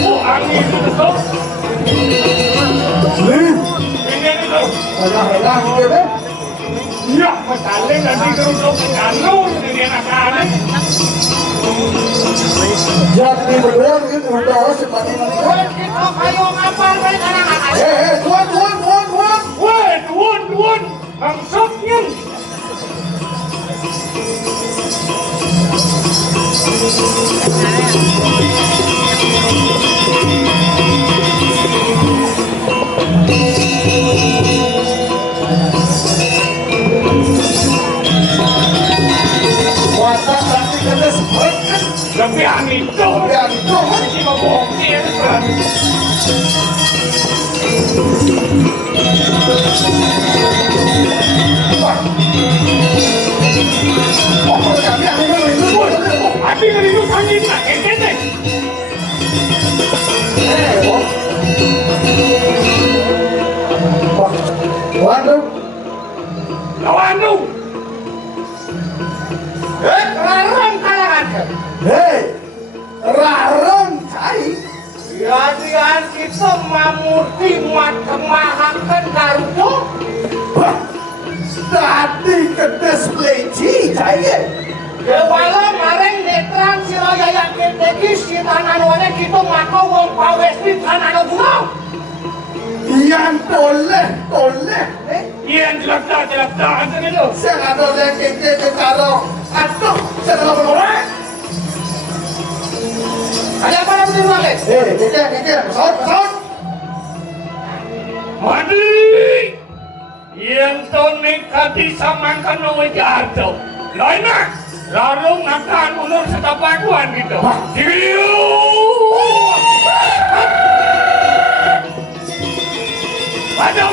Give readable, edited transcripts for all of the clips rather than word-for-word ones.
Oh, angin itu tuh. Ini itu. Ada helang gitu. Iya, masalah nanti kerudung kanu jadi anak-anak. Jadi berdua gitu udah seperti ini. Kita kayu ngapal baik anak-anak. Tuan. Wah, tuan. Maksudnya. Kuasa tapi kena sebut. Tapi angin itu. Yang itu Masih ngomongin kan. kami Tapi dari itu angin lah, kene. Waduh. Lawan lu. Larang kalangan. Hei, rarong cai. Jadian kita mamurti matemahakan Naruto. Tadi ke display cai. Kepala mareng netran sila yayak ketekis kita nanuannya kita mako wong pawesti tanah gunung. Yang toleh. Iya, jelak-jelak aja itu. Saya nggak tahu yang ke karo. Aduh, saya nggak tahu orang. Ada apa yang berdua lagi? Keke, pesawat. Mandi. Yang tonik hati samangkan nawe jatuh. Lainnya, larung akan ulur setapakuan gitu. Diu. Padahal.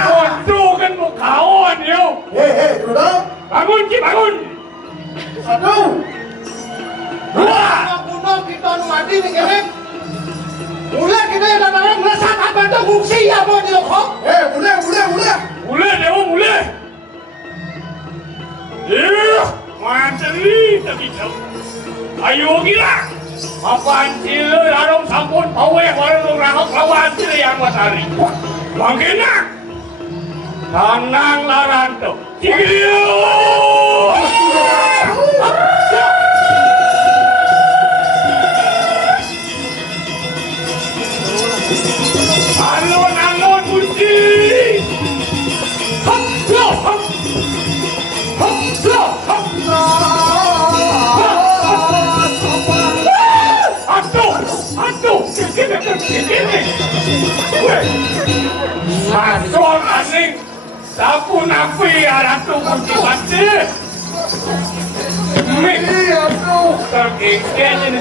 Kondukan mo kawan yo. Hei, udah. Bangun ki bangun. Satu. Gunung kita mati nih kene. Mulai kita yang namanya merasa apa tuh fungsi ya mau di lokok. Mulai. Mulai dewa mulai. Iya, manteri tapi jauh. Ayo gila. Apaan sih lu larung sampun pawe warung rahok lawan sih yang matahari. Mangkena. Tanang laranto. Cigiyo. Alon kunci. Hop. Aduh, gini. Masuk aneh. Sapu napi aratu kunci pasti. Mik. Terkikir ini.